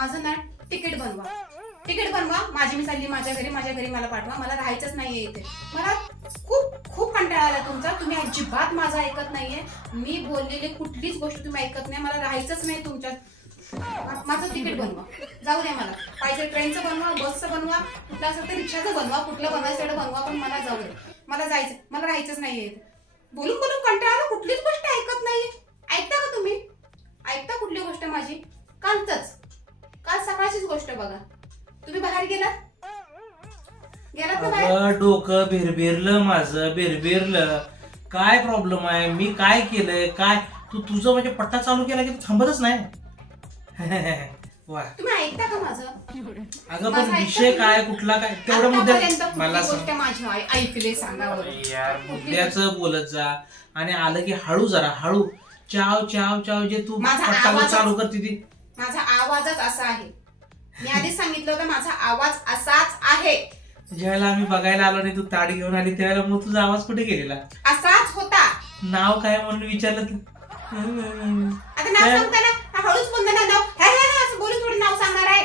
माझं ना तिकीट बनवा. माझी मी चालली माझ्या घरी मला पाठवा. मला राहायचंच नाहीये इथे. मला खूप खूप कंटाळा आला तुमचा. तुम्ही अजिबात माझं ऐकत नाहीये. मी बोललेली कुठलीच गोष्ट तुम्ही ऐकत नाही. मला राहायचंच नाही तुमच्या. माझं तिकीट बनवा. जाऊ द्या मला. पाहिजे ट्रेनचं बनवा, बसचं बनवा, कुठलं असेल तर रिक्षाचं बनवा, कुठलं बनवायचं तेवढं बनवा, पण मला जाऊ दे. मला जायचं, मला राहायचंच नाहीये इथे. बोलून बोलून कंटाळा आला. कुठलीच गोष्ट ऐकत नाहीये. ऐकता का तुम्ही? ऐकता कुठली गोष्ट माझी? काल सकाळचीच गोष्ट बघा. तुम्ही बाहेर गेलात ना बाहेर? अगं डोकं भिरभिरलं माझं, भिरभिरलं. काय प्रॉब्लेम आहे? मी काय केलंय? काय तुझं म्हणजे पट्टा चालू केला की तू थांबतच नाही. वा. तुम्ही ऐकता का माझं? अगं पण विषय काय, कुठला काय तेवढं मुद्द्या मला गोष्ट माझी ऐकले सांगा बरं. यार मुद्द्याचं बोलत जा. आणि आलं की हळू जरा हळू. चाव चाव चाव जे तू पट्टा चालू करते ती. माझा आवाजच असा आहे. मी आधीच सांगितलं होतं माझा आवाज असाच आहे. ज्यावेळेला आम्ही बघायला आलो नाही तू ताडी घेऊन आली त्यावेळेला मग तुझा आवाज कुठे गेलेला? असाच होता. नाव काय म्हणून विचारलं तू? आता नाव सांगताना हळूच बोलता ना. नाव असं बोलून थोडी नाव सांगणार आहे.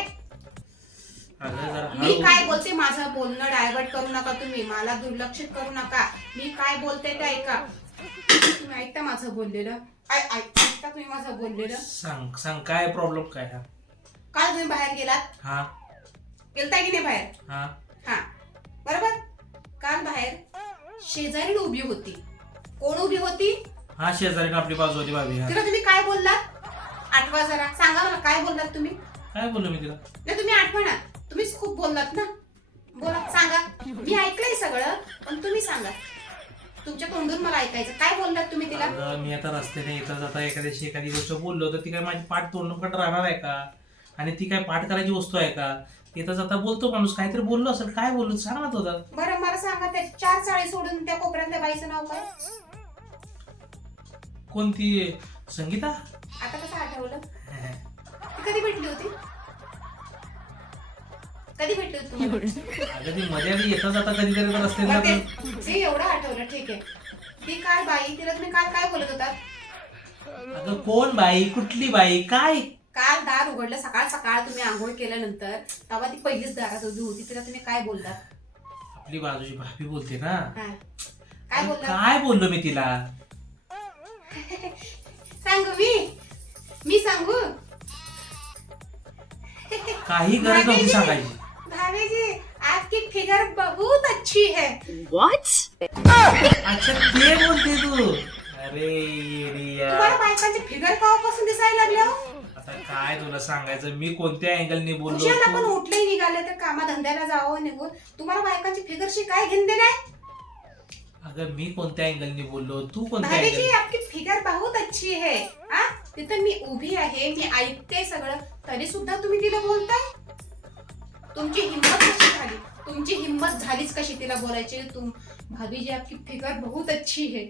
मी काय बोलते माझं बोलणं डायव्हर्ट करू नका तुम्ही. मला दुर्लक्षित करू नका. मी काय बोलते ते ऐका. तुम्ही ऐकता माझं बोललेलं? ऐकता तुम्ही माझं बोललेलं? सांग काय प्रॉब्लेम काय? हा काल तुम्ही बाहेर गेलात? हा गेलता की नाही बाहेर? हा हा बरोबर. काल बाहेर शेजारी उभी होती. कोण उभी होती? हा शेजारी आपली बाजू होती भाभी. तिला तुम्ही काय बोललात? आठवा जरा. सांगा मला काय बोललात तुम्ही? काय बोललो मी तिला? नाही तुम्ही आठवा ना. तुम्हीच खूप बोललात ना. बोला सांगा. मी ऐकलंय सगळं पण तुम्ही सांगा. तुमच्या तोंडून मला ऐकायचं. काय बोललात तुम्ही तिला? मी आता रस्त्याने येता जाता एखादी गोष्ट बोललो तर ती काय माझी पाठ तोंडून राहणार आहे का? आणि ती काय पाठ करायची वस्तू आहे का? येता जाता बोलतो माणूस. काहीतरी बोललो असेल. काय बोललो सांग ना तुझा. बरं मला सांगा त्या 4 चाळी सोडून त्या कोपऱ्यातल्या बाईचं नाव काय? कोणती? संगीता. आता कसं आठवलं? ती कधी भेटली होती? तुम्हाला? अगं ती मध्ये आधी येता जाता कधीतरी रस्त्याने ते एवढं आठवलं. ठीक आहे. ती काय बाई? तिला तुम्ही काल काय बोलत होता? अगं कोण बाई? कुठली बाई? काय? काल दार उघडलं सकाळ सकाळ तुम्ही आंघोळ केल्यानंतर तेव्हा ती पहिलीच दारात उभी होती. तिला तुम्ही काय बोललात? आपली बाजूची भाभी बोलते ना. काय बोललात? काय बोललो मी तिला? सांगू मी सांगू? काही गरज नव्हती सांगायची. भाभी जी आपकी फिगर बहुत अच्छी है. अच्छा ते बोलते तू? अरे तुम्हाला बायकांची फिगर केव्हापासून दिसायला लागल्या हो? आता काय तुला सांगायचं मी कोणत्या अँगलने बोललो? उशिरा पण उठले निघाले तर कामाधंद्याला जावं निघून. तुम्हाला बायकांची फिगरशी काय घेणं देणं आहे? अगं मी कोणत्या अँगलने बोललो? तू कोणत्या भाभी जी अँगल? आपकी फिगर बहुत अच्छी है. तिथं मी उभी आहे. मी ऐकते सगळं तरी सुद्धा तुम्ही तिला बोलताय. तुमची हिम्मत कशी झाली? तुमची हिम्मत झालीच कशी तिला बोलायची? भाभी जी आपकी फिगर बहुत अच्छी है.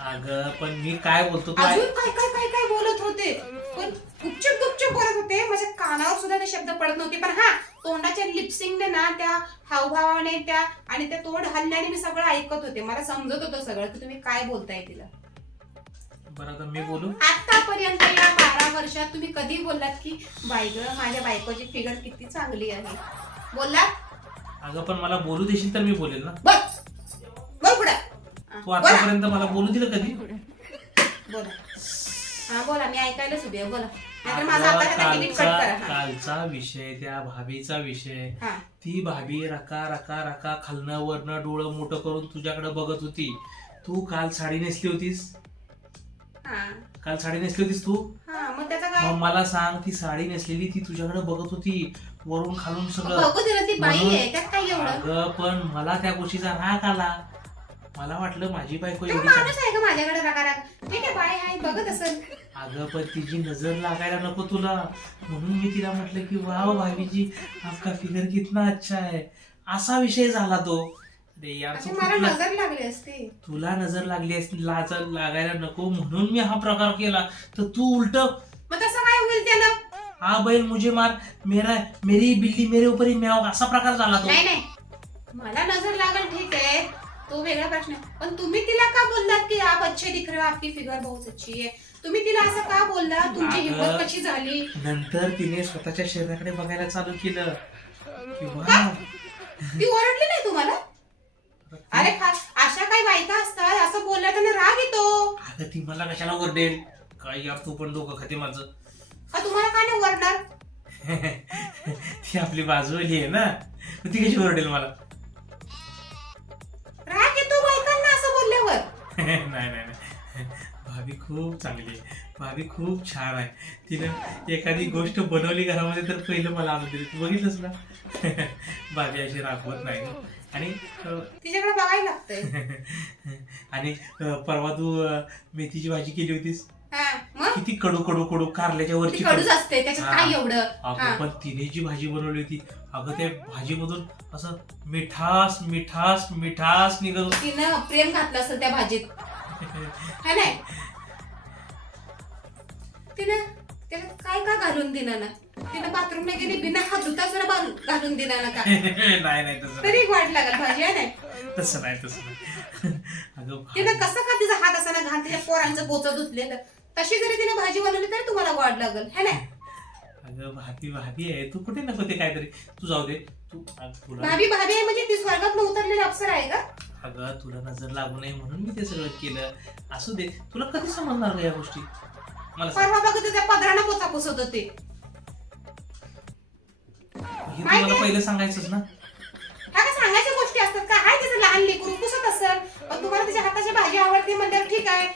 अगं पण मी काय बोलतो तू अजून काय बोलत होते. पण गुपचूप बोलत होते. माझ्या कानावर सुद्धा ते शब्द पडत नव्हते. पण तोंडाच्या लिपसिंगने ना त्या हावभावाने त्या आणि त्या तोंड हल्ल्याने मी सगळं ऐकत होते. मला समजत होतं सगळं की तुम्ही काय बोलताय तिला. बरं आता मी बोलू? आतापर्यंत या 12 वर्षात तुम्ही कधी बोललात की बाई ग माझ्या बायकोची फिगर किती चांगली आहे? बोललात? अगं पण मला बोलू देशील तर मी बोलेल ना. बोल पुढे. तू आतापर्यंत मला बोलू दिलं कधी? बोला. बोला मी ऐकायलाच उभी आहे. बोला. नाहीतर माझा आता तिकीट कट करा. कालचा विषय त्या भाभीचा विषय. ती भाभी रका रका रका खालनं वरनं डोळं मोठं करून तुझ्याकडे बघत होती. तू काल साडी नेसली होतीस? काल साडी नेसली होतीस तू? मग त्याचा काय? मग मला सांग ती साडी नेसलेली ती तुझ्याकडे बघत होती वरून खालून सगळं. बघू दिलं ती बाई आहे त्यात काय एवढं? अगं पण मला त्या गोष्टीचा राग आला. मला वाटलं माझी बायको एवढी माणूस आहे का माझ्याकडे रागाराग? ठीक आहे बाय आहे बघत असेल. अगं पण तिची नजर लागायला नको तुला म्हणून मी तिला म्हटलं की वाव भाभीजी आपका फिगर कितना अच्छा है. असा विषय झाला तो. यार मला नजर लागली असते. तुला नजर लागली असती लागायला नको म्हणून मी हा प्रकार केला. तर तू उलट मग तसं काय होईल त्यानं? हा बैल मुझे मार मेरी बिल्ली मेरे ऊपर ही म्याव असा प्रकार झाला तो. नाही मला नजर लागल ठीक आहे तो वेगळा प्रश्न आहे. पण तुम्ही तिला का बोललात की आप अच्छे दिख रहे हो आपकी फिगर बहुत अच्छी है? तुम्ही तिला असं का बोलला? तुमची अगं, हिंमत कशी झाली? नंतर तिने स्वतःच्या शरीराकडे बघायला चालू केलं की का? वा, ती ओरडली नाही तुम्हाला? अरे अशा काही बायका असतात, असं बोलला त्यांना राग येतो. अगं ती मला कशाला ओरडेल? काय यार तू पण डोकं खाते माझं. का तुम्हाला काय नाही ओरडणार? ती आपली बाजूवाली आहे ना, मग ती कशी ओरडेल मला? राग येतो बायकांना असं बोलल्यावर. नाही नाही नाही, भाभी खूप चांगली आहे, भाभी खूप छान आहे. तिनं एखादी गोष्ट बनवली घरामध्ये तर पहिलं मला आणून दिली. तू बघितलंस ना? भाभी अशी रागवत नाही. आणि तिच्याकडे बघायला लागतंय. आणि परवा तू मेथीची भाजी केली होतीस, हा, मग किती कडू कडू कडू कारल्याच्या ती वरची कडूच असते, त्याच्यात हा. काय एवढं? अगं हा. पण तिने जी भाजी बनवली होती, अगं त्या भाजीमधून असं मिठास मिठास मिठास निघत. तिनं प्रेम घातलं असेल त्या भाजीत, है नाही? तिनं त्याच्यात काय का घालून दिना ना? तिनं बाथरूमला गेली बिना हात धुता सुद्धा घालून दिना ना का? नाही नाही तसं नाही. तरी वाट लागल भाजी, आहे नाही? तसं नाही तसं नाही. अगं तिनं कसं का तिचा हात असा ना घाण तिच्या पोरांचं पोचं धुतलेलं, तशी जरी तिने भाजी बनवली तरी तुम्हाला वाट लागल, है नाही? अगं भाभी भाभी आहे, तू कुठे नको ते काहीतरी. तू जाऊ दे, तू तुला भाभी भाभी आहे म्हणजे ती स्वर्गात उतरलेली अप्सरा आहे का? अगं तुला नजर लागू नये म्हणून मी ते सगळं केलं. असू दे, तुला कधी समजणार नाही या गोष्टी? मला सांग. परवा बघत त्या पदरानं पोचा पुसत होते. हे तू मला पहिलं सांगायचंच ना. ह्या काय सांगायच्या गोष्टी असतात का? हाय तिचं लहान लेकरू पुसत असेल, पण तुम्हाला त्याच्या हाताची भाजी आवडते म्हणजे ठीक आहे.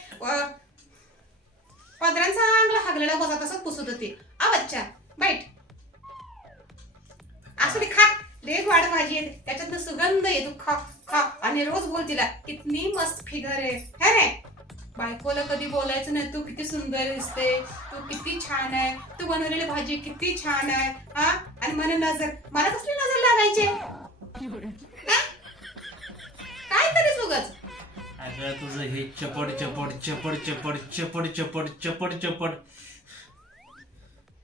पदरांचा चांगला हागलेला बसा तसंच पुसत होते. आ बच्चा बैठ, असू दे, खा. लेक वाढ भाजी येते, त्याच्यातनं सुगंध येतो, खा खा. आणि रोज बोल तिला किती मस्त फिगर आहे, है रे? बायकोला कधी बोलायचं नाही, तू किती सुंदर दिसते, तू किती छान आहे, तू बनवलेली भाजी किती छान आहे. हा, आणि मला नजर, मला कसली नजर लागायची? काय तरी सुगच. अगं तुझं हे चपड चपड चपड चपड चपड चपड चपड चपड.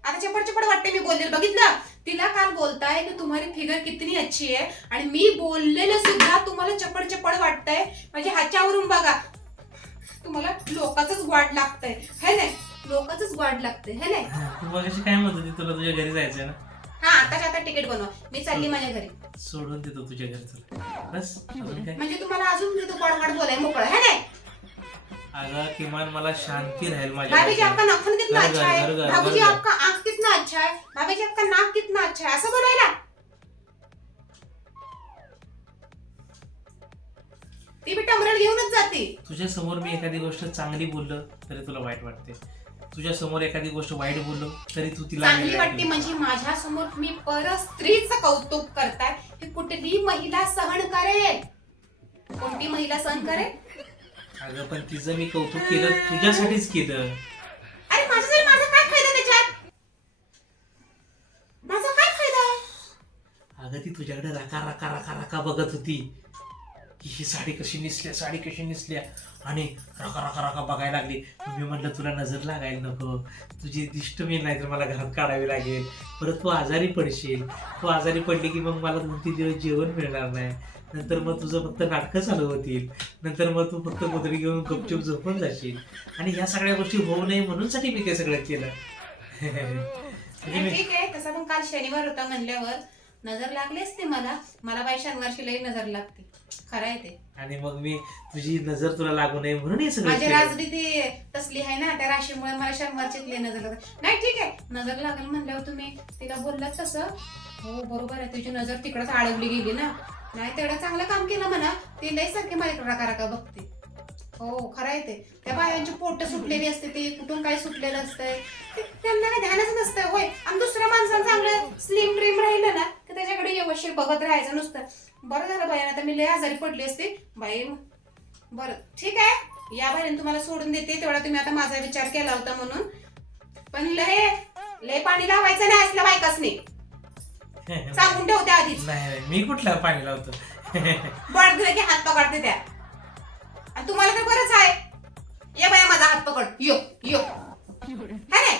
आता चपड चपड वाटते मी बोललेलं, बघितलं? तिला काल बोलताय की तुम्हारी फिगर कितनी अच्छी आहे, आणि मी बोललेलं सुद्धा तुम्हाला चपड चपड वाटतंय. म्हणजे ह्याच्यावरून बघा, तुम्हाला लोकांचंच वाट लागतंय, है नाही? लोकांचंच वाट लागतंय, है नाही? तू बघायची काय म्हणत होती? तुला तुझ्या घरी जायचंय ना? हा, आताच्या आता तिकीट बनवा, मी चालली माझ्या घरी. सोडून देतो तुझ्या घरी तुला, बस. अजून काय? म्हणजे तुम्हाला अजून तू गोडगाड बोलाय मोकळं, है नाही? अगं किमान मला शांती राहील माझ्या भाभी जी घरी. आपका नाखून कितना घर, अच्छा है, घर, घर, भाभी जी घर. आपका आंख कितना अच्छा है, भाभी जी आपका नाक कितना अच्छा है, असं बोलायला. ती बी टमरल घेऊनच जाते. तुझ्या समोर मी एखादी गोष्ट चांगली बोललो तरी तुला वाईट वाटते, तुझ्या समोर एखादी गोष्ट वाईट बोललो तरी तू तिला चांगली वेगळं वाटते ऐकलं. म्हणजे माझ्या समोर तुम्ही पर स्त्रीचं कौतुक करताय, ही कुठली महिला सहन करेल? कोणती महिला सहन करेल? अगं पण तिचं मी कौतुक केलं तुझ्यासाठीच केलं. अरे माझा काय फायदा त्याच्यात? माझा काय फायदा? अगं ती तुझ्याकडे राका राका राका राका बघत होती की ही साडी कशी नेसल्या, साडी कशी नेसल्या, आणि राका राका राका बघायला लागली. मी म्हटलं तुला नजर लागायला नको, तुझी दिष्ट मी नाही तर मला घरात काढावी लागेल, परत तू आजारी पडशील. तू आजारी पडली की मग मला 2-3 दिवस जेवण मिळणार नाही, नंतर मग तुझं फक्त नाटकं चालू होतील, नंतर मग तू फक्त गोधडी घेऊन गपचूप झोपून जाशील. आणि ह्या सगळ्या गोष्टी होऊ नये म्हणूनसाठी मी ते सगळं केलं. ठीक आहे, तसा पण काल शनिवार होता म्हणल्यावर नजर लागली असते मला बाई शनिवारची लई नजर लागते, खरं आहे ते. आणि मग मी तुझी नजर तुला लागू नये म्हणून हे सगळं माझी केलं. राजडी ती तसली आहे ना, त्या राशीमुळे मला शनिवारची लई नजर लागते. नाही ठीक आहे, नजर लागल म्हणल्यावर तुम्ही तिला बोललात तसं, हो बरोबर आहे, तुझी नजर तिकडच अडवली गेली ना. नाही तेवढं चांगलं काम केलं म्हणा, ती लई सारखी माझ्याकडे राका राका बघते. हो खरं आहे ते. त्या बायांची पोट सुटलेली असते, ती कुठून काय सुटलेलं असतंय, त्यांना काही ध्यानच नसतं. होय, आणि दुसऱ्या माणसानं चांगलं स्लिम ट्रिम राहिलं ना की त्याच्याकडे व्यवस्थित बघत राहायचं नुसतं. बरं झालं बाई, आता मी लय आजारी पडली असते बाई. बरं ठीक आहे, या बाईने तुम्हाला सोडून देते, तेवढा तुम्ही आता माझा विचार केला होता म्हणून. पण लय पाणी लावायचं नाही असल्या बायकासनी, सांगून ठेवते आधीच. नाही मी कुठल्या पाणी लावतो? बळ दिलं की हात पकडते त्या. आणि तुम्हाला तर बरंच आहे, ये बाया माझा हात पकड, यो यो, है नाही?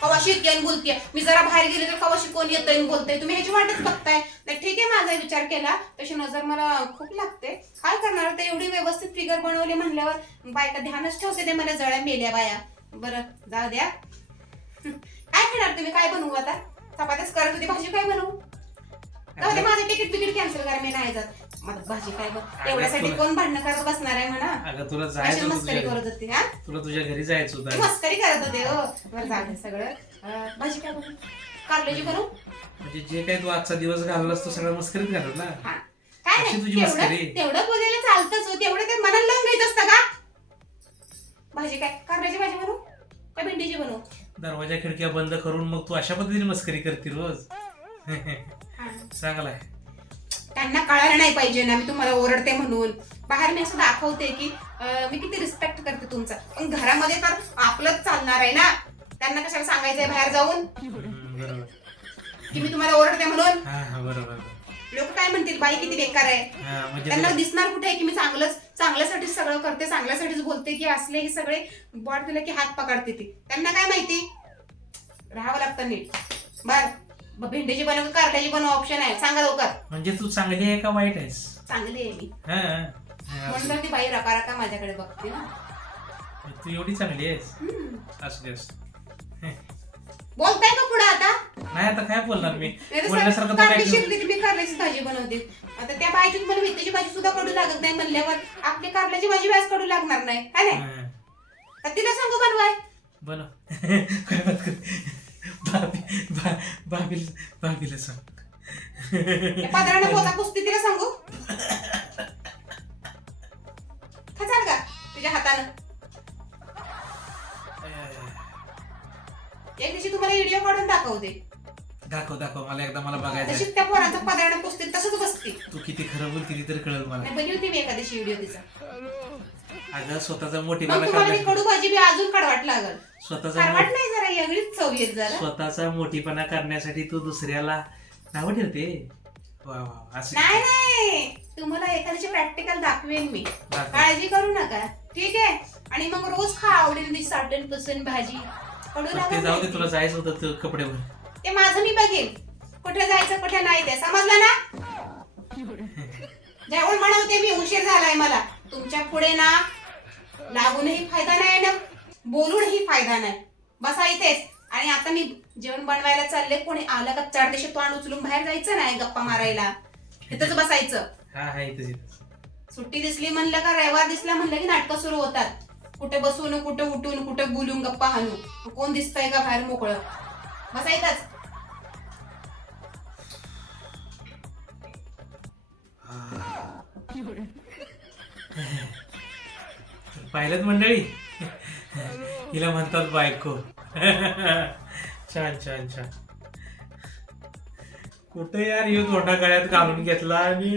कवाशी येते आणि बोलते, मी जरा बाहेर गेले तर कवाशी कोण येतंय आणि बोलतंय, तुम्ही ह्याची वाटच बघताय. नाही ठीक आहे, माझा माझा विचार केला तशी नजर मला खूप लागते. काय करणार आता, एवढी व्यवस्थित फिगर बनवली म्हणल्यावर बायका ध्यानच ठेवते ते मला जळ्या मेल्या बाया. बरं जाऊ द्या. काय खाणार तुम्ही, काय बनवू आता? चपात्याच करत होती, भाजी काय बनवू? जाऊ दे, माझं तिकीट कॅन्सल करा, मी नाही जात. मला भाजी काय एवढ्यासाठी कोण भांडणं करत बसणार आहे म्हणा. अगं तुला जायचं मस्करी करत होती. हा तुला तुझ्या घरी जायचं होतं. मस्करी करत होते हो. बरं जाऊ दे सगळं. भाजी काय बनवू? कारल्याची बनवू? म्हणजे जे काही तू आजचा दिवस घालवलास तो सगळं मस्करीत घालव ना. काय अशी नाही, तुझी मस्करी. तेवढं बोलायला चालतच हो, तेवढं काय मनाला लावून घ्यायचं असतं का? भाजी काय, कारल्याची भाजी बनवू का भेंडीची बनवू? दरवाजा खिडक्या बंद करून मग तू अशा पद्धतीने मस्करी करते रोज. चांगला आहे. त्यांना कळायला नाही पाहिजे ना मी तुम्हाला ओरडते म्हणून. बाहेर मी असं दाखवते की मी किती रिस्पेक्ट करते तुमचा, पण घरामध्ये तर आपलंच चालणार आहे ना. त्यांना कशाला सांगायचंय बाहेर जाऊन बरोबर की मी तुम्हाला ओरडते म्हणून? बरोबर. लोक काय म्हणतील, बाई किती बेकार आहे. म्हणजे त्यांना दिसणार कुठे आहे की मी चांगल्यासाठीच सगळं करते, चांगल्यासाठीच बोलते, की असले हे सगळे बॉट दिले की हात पकडते ती. त्यांना काय माहिती, राहावं लागतं नीट. बर भेंडीची बनव का कारल्याची बनव, ऑप्शन आहे, सांगा लवकर. म्हणजे तू चांगली आहे का वाईट आहेस? चांगली आहे मी. म्हणलं ती बाई रका रका माझ्याकडे बघते ना. तू एवढी चांगली आहेस. असू दे. बोलताय का पुढे आता? नाही आता काय बोलणार मी, बोलण्यासारखं तर काय. शिकली मी कारल्याची भाजी बनवते. आता त्या बाईची तुम्हाला मेथीची भाजी सुद्धा कडू लागत नाही म्हणल्यावर आपली कारल्याची भाजी व्याज कडू लागणार नाही, है ना? तर तिला सांगू बनवाय. बनव. काय बात कर. भाभीला सांग. पदरानं पोता पुसते तिला सांगू? खचाल का तुझ्या हातानं? एक दिवशी तुम्हाला व्हिडिओ काढून दाखवते. दाखव मला एकदा, मला बघायचं. तशी त्या पोरांचा पदरानं पुसते तसंच बसते. तू किती खरं बोलती तरी कळेल मला. नाही बनवते मी एका दिवशी व्हिडिओ तिचा. अगं स्वतःचा मोठीपणा तुम्हाला कडू भाजी बी अजून कडवाट लागल. स्वतःचा कडवाट नाही, जरा वेगळीच चव येत जरा. स्वतःचा मोठीपणा करण्यासाठी तू दुसऱ्याला नाव ठेवते. वा असं नाही, तुम्हाला एखाद्याची प्रॅक्टिकल दाखवेन मी, काळजी करू नका. ठीक आहे? आणि मग रोज खा आवडीने 60% भाजी. कडू ते लागत जाऊ दे, नाही. तुला जायचं होतं कपड्यावर. ते माझं मी बघेन, कुठे जायचं कुठे नाही ते, समजलं ना? जेवण बनवते मी, उशीर झालाय मला. तुमच्या पुढे ना लागूनही फायदा नाही ना बोलूनही फायदा नाही. बसा इथेच. आणि आता मी जेवण बनवायला चालले, कोणी आलं का 4 दिवशी तोंड उचलून बाहेर जायचं नाही गप्पा मारायला. इथंच बसायचं. सुट्टी दिसली म्हणलं का, रविवार दिसला म्हणलं की नाटकं सुरू होतात. कुठे बसून, कुठे उठून, कुठे बोलून गप्पा हाणू. कोण दिसतंय का बाहेर मोकळं? बसायचंच. पाहिलं मंडळी, हिला म्हणतात बायको. छान. कुठे यार येऊ तोंडा गळ्यात घालून घेतला आणि